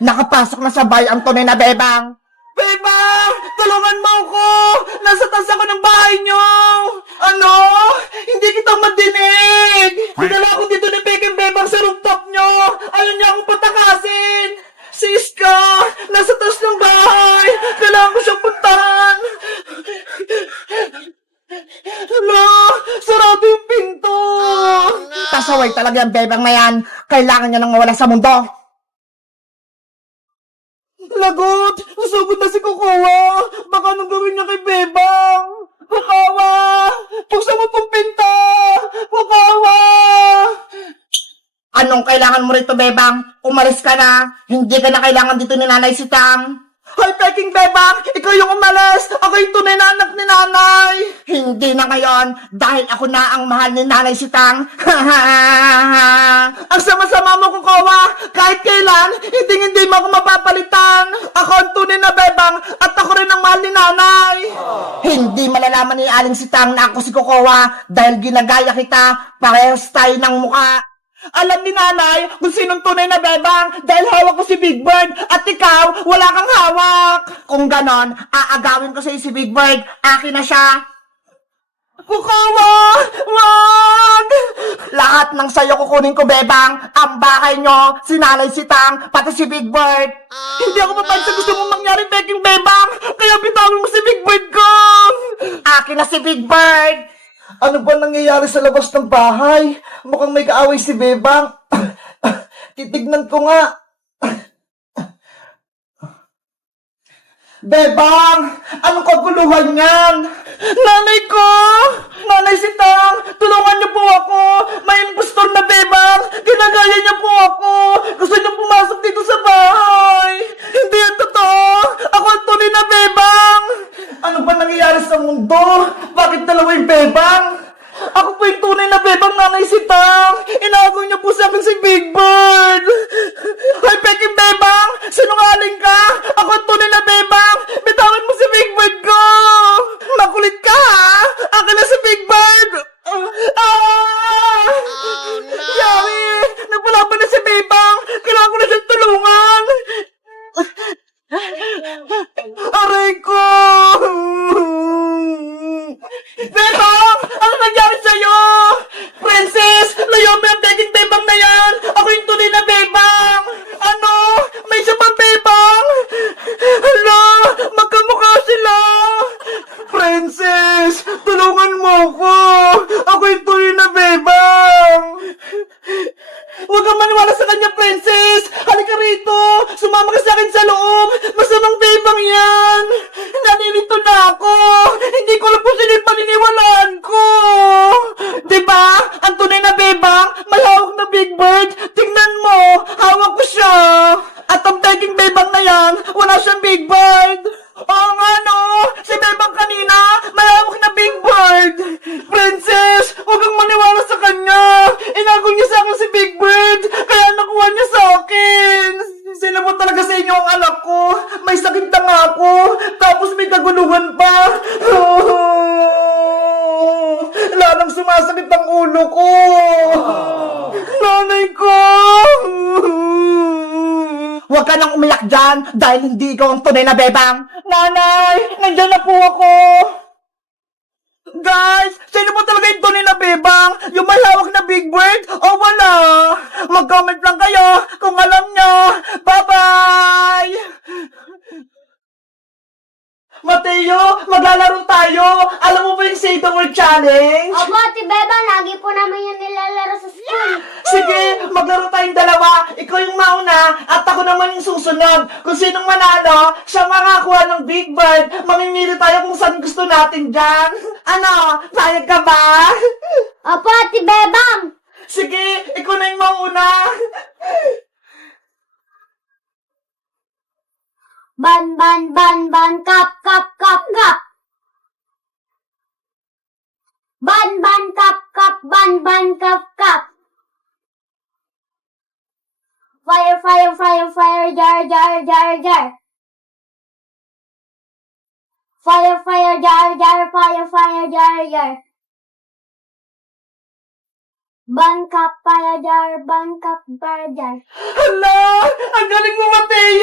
Nakapasok na sa bahay ang tunay na bebang. Bebang! Tulungan mo ako! Nasa taas ako ng bahay niyo! Ano? Hindi kita madinig! Dinala ako dito ni Peking Bebang sa rooftop niyo! Ayaw niya akong patakasin! Si Iska! Nasa taas ng bahay! Kailangan ko siyang puntahan! Hala! Sarado yung pinto! Pasaway talaga ang bebang na yan. Kailangan niya nang mawala sa mundo. Lagot! Nasugod na si Kukawa! Baka anong gawin niya kay Bebang? Kukawa! Buksan mo tong pinto! Kukawa! Anong kailangan mo rito, bebang? Umalis ka na. Hindi ka na kailangan dito ni Nanay Sitang. Hoy, Peking Bebang! Ikaw yung umalis! Ako yung tunay na anak ni Nanay! Hindi na ngayon, dahil ako na ang mahal ni Nanay Sitang. Ang sama-sama mo, Kukawa! Kahit kailan, hindi mo ako mapapalitan! Ako ang tunay na Bebang at ako rin ang mahal ni Nanay! Hindi malalaman ni Aling Sitang na ako si Kokowa dahil ginagaya kita, parehas tayo ng muka. Alam ni Nanay kung sinong tunay na Bebang dahil hawak ko si Big Bird at ikaw, wala kang hawak! Kung ganon, aagawin ko sa si Big Bird, akin na siya. Kukawa! Wag! Lahat ng sayo kukunin ko, bebang. Ang bahay nyo, si Nanay Sitang, pati si Big Bird. Hindi ako papayag sa gusto mong mangyari, Peking Bebang! Kaya bitawin mo si Big Bird ko! Akin na si Big Bird. Ano ba nangyayari sa labas ng bahay? Mukhang may kaaway si Bebang. Titignan ko nga. Bebang! Anong kaguluhan yan? Nanay ko! Nanay Sitang! Tulungan niyo po ako! May impostor na Bebang! Ginagaya niya po ako! Gusto niyo pumasok dito sa bahay! Hindi yan totoo! Ako ang tunay na Bebang! Ano ba nangyayari sa mundo? Bakit dalawa yung Bebang? Ako po yung tunay na Bebang, Nanay Sitang! Inaagaw niyo po sa akin si Big Bird! Hoy, Peking Bebang! Sinungaling ka! Ako ang tunay na Bebang! Bitawan mo si Big Bird ko! Makulit ka, ha? Akin na si Big Bird! Yari! Nagpalaban na si Bebang! Kailangan ko na siyang tulungan! Aray ko! Bebang! Ano nangyari sa'yo? Princess! Layo mo yung Peking Bebang na yan! Ako yung tunay na Bebang! Ano? May isa pang Bebang? Hala! Magkamukha sila! Princess! Tulungan mo ko! Ako yung tunay na Bebang! Huwag kang maniwala sa kanya, Princess! Halika rito! Sumama ka sa akin sa loob! Masamang Bebang yan! Nanirito na ako! Hindi ko alam kung sino yung paniniwalaan ko! Diba? Ang tunay na Bebang, may hawak na Big Bird! Tingnan mo! Hawak ko siya! At ang Peking Bebang na yan, wala siyang Big Bird! Oo nga no! Si Bebang kanina, may hawak na Big Bird! Princess, huwag kang maniwala sa kanya! Inagaw niya sa akin si Big Bird! Kaya nakuha niya sa akin! Sino mo talaga sa inyo ang anak ko? May sakit na nga ako! Tapos may kaguluhan pa! Lalang sumasakit ang ulo ko! Nanay ko! Huwag ka nang umiyak dyan dahil hindi ikaw ang tunay na bebang. Nanay! Nandiyan na po ako! Guys! Sino po talaga yung tunay na Bebang? Yung may hawak na Big Bird? O wala? Mag-comment lang kayo kung alam nyo! Bye-bye! Mateo, maglalaro tayo! Alam mo ba yung Say the Word Challenge? Opo, Ate Beba, lagi po namin yung nilalaro sa school. Sige, maglaro tayong dalawa. Ikaw yung mauna at ako naman yung susunod. Kung sinong manalo, siya makakuha ng Big Bird. Mamimili tayo kung saan gusto natin dyan. Ano, payag ka ba? Opo, Ate Bebang. Sige, ikaw na yung mauna. Ban, ban, ban, ban, kap, kap, kap, kap. Ban, ban, kap, kap, ban, ban, kap, kap. Fire, fire, fire, fire, jar, jar, jar, jar. Fire, fire, jar, jar, fire, fire, jar, jar. Ban, kap, fire, jar, ban, kap, fire, jar. Hala, ang galing mo, Mateo!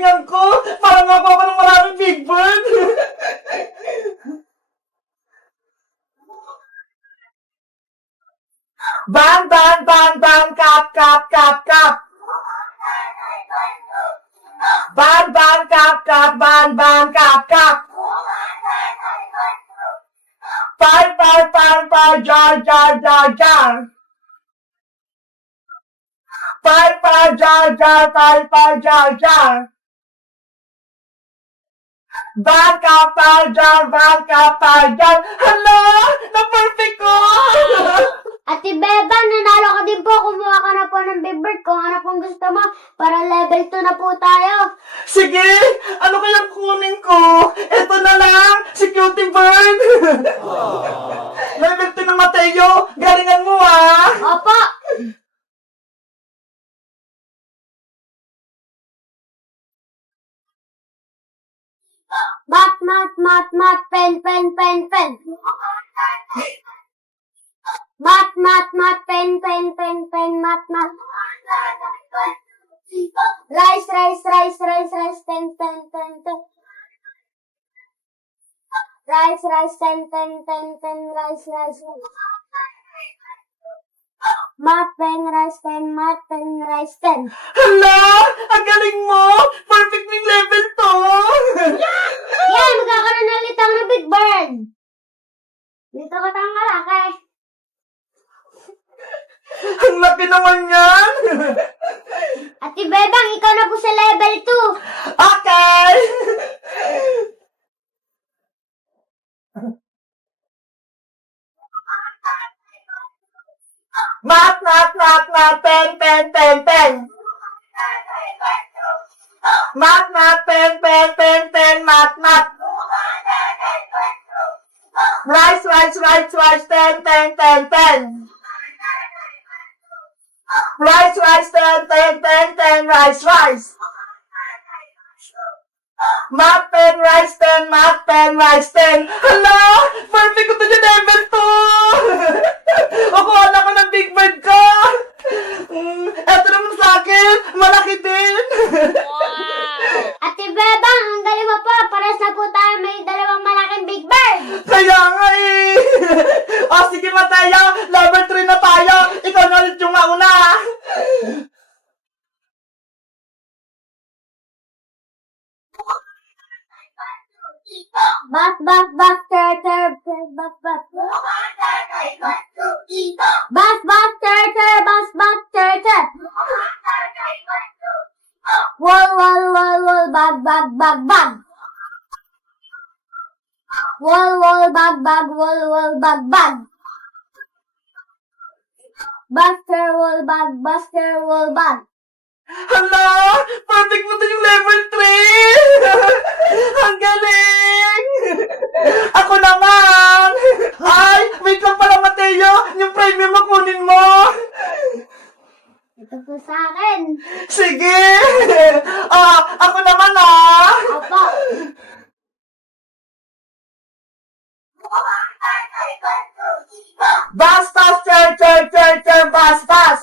galingan ko. Parang ako ng maraming Big Bird. Ban, ban, ban, ban, kap, kap, kap, kap. Ban, ban, kap, kap, ban, ban, kap, kap. Par, par, par, par, jar, jar, jar, jar. Par, par, jar, jar, par, par, jar, jar. Ban, kap, par, jar, ban, kap, par, jar. Hala! Na-perfect ko! Ate Beba, nanalo ka din po. Kumuha ka na po ng Big Bird kung ano pong gusto mo. Para level 2 na po tayo. Sige! Ano kayang kunin ko? Ito na lang! Si Cutie Bird! Level 2 ng Mateo! Galingan mo ah! Opo. Mat, mat, mat, mat, pen, pen, pen, pen. Mat, mat, mat, pen, pen, pen, pen, mat, mat. Rice, rice, rice, rice, rice, pen, pen, pen, pen. Rice, rice, pen, pen, pen, pen, rice, rice. Mat, pen, rice, pen, mat, pen, rice, pen. Hala! Ang galing mo! Perfect ng level to! Yan, magkakaroon na ulit ako ng Big Bird. Dito ka tayong kalaki. Ang laki naman yan! Ate Bebang, ikaw na po sa level 2. Okay! Mat, mat, mat, mat, pen, pen, pen, pen. Mat, mat, pen, pen, pen, pen, mat, mat. Rice, rice, rice, rice, ten, ten, ten, ten. Rice, rice, ten, ten, ten, ten, rice, rice. Mat, pen, rice, ten, mat, pen, rice, ten. Hala! Perfect ko to dyan level to! Nakuha na ko ng Big Bird ko! Eto naman sa akin! Malaki din! Ate Bebang, ang galing mo po. Pares na po tayo may dalawang malaking Big Bird. Kaya nga eh! O sige Mateo, level 3 na tayo! Ikaw na ulit yung mauna! Bak, bak, bak, ter, ter, ter, bak, bak. Bas, bas, ter, ter, bas, bas, ter, ter. Wall, wall, wall, wall, bag, bag, bag, bag. Wall, wall, bag, bag, wall, wall, bag, bag. Buster, wall, bag, buster, wall, bag. Hala! Perfect mo to yung level 3! Ang galing! Ako naman! Ay! Wait lang pala Mateo! Yung premium mo kunin mo! Ito po sa akin. Sige! Ako naman ah! Opo. Bas, bas, cher, cher, cher, cher, bas, bas.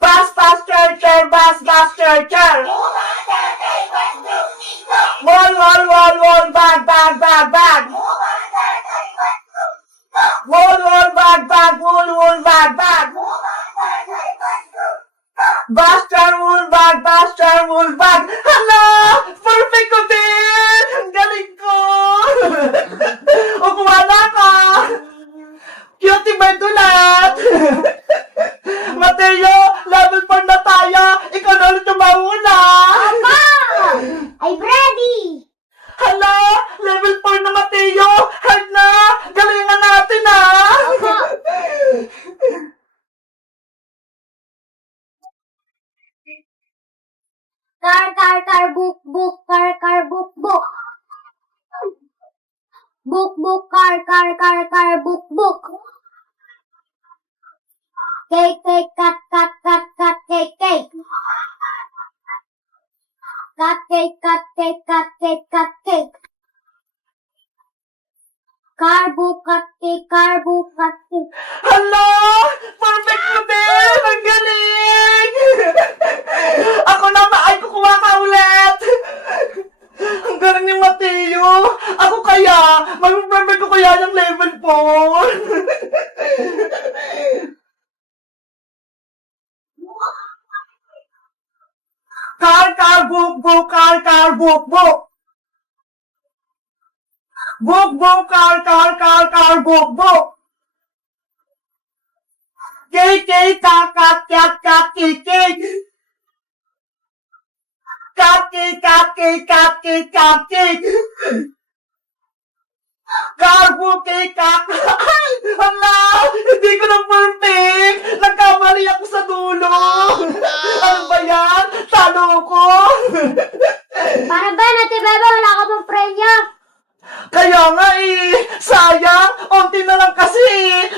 Bas, bas, cher, cher, bas, bas, cher, cher. Wall, wall, wall, wall, bag, bag, bag, bag. Wall, wall, bag, bag, wool, wool, bag, bag. Buster, wool, bag, buster, wool, bag. Hala! Perfect ko din! Ang galing ko! O kuha na ka! Cutie Bird ulit! Mateo, level 4 na tayo! Ikaw na ulit yung mauna! Opo! I'm ready! Hala! Level 4 na Mateo! Hard na! Galingan natin Opo! Car, car, car, book, book, car, car, book, book. Book, book, car, car, car, car, book, book. Cake, cake, cut, cut, cut, cut, cake, cake. Cut, cake, cut, cake, cut, cake, cut, cake. Car, book, cut, cake, car, book, cut, cake. Hala! Perfect mo din! Ang galing! Ako naman! cellphone. Car, book, car, book. Book, car, book. Cake, cat, cake. Cake. Carbo cake, Hala! Hindi ko na perfect! Nagkamali ako sa dulo! Ano ba yan? Talo ko! Para ba, Ate Beba, wala ka pang prenya? Kaya nga sayang, onti na lang kasi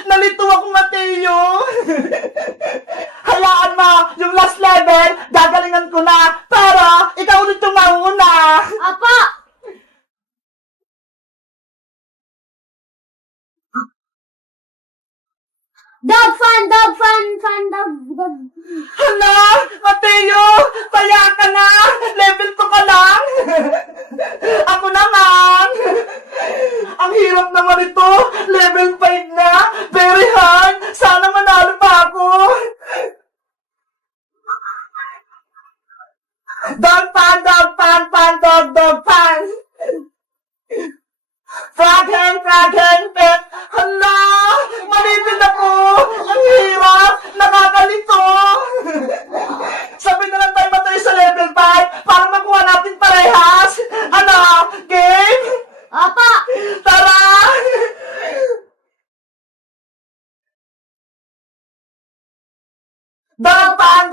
nalito ako, Mateo. Hayaan mo, yung last level, gagalingan ko na, para ikaw ulit yung mauna. Apo! Dog fan. Hala, Mateo, taya ka na, level 2 ka lang. Ako naman. Ang hirap naman ito, level 5 na, very hard, sana manalo pa ako. Dog fan. Frog hen, hala, malitin ako, ang hirap, nakakalito. Sabi na lang tayo matay sa level 5, para makuha natin parehas. Ano, game? Apo! Tara! Dog pan.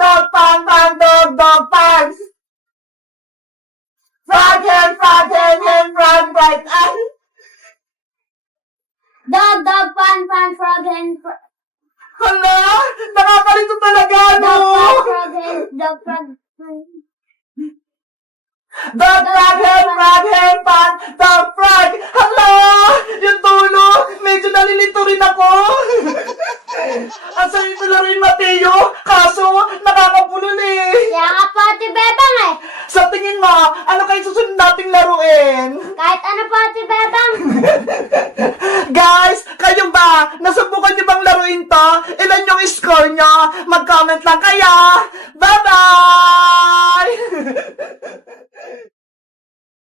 Frog hen, frog right. Dog fan, frog hen, Hala, nakakalito talaga, no? dog frog. Dog frog. Hala, yung tulo, medyo nalilito rin ako. Ang sarili ko laruin, Mateo, kaso nakakabulol eh. Kaya nga po, Ate Bebang eh. Sa tingin mo, ano kayo susunod nating laruin? Kahit ano po, Ate Bebang. Guys, kayo ba? Nasubukan niyo bang laruin to? Ilan yung score nyo? Mag-comment lang kayo.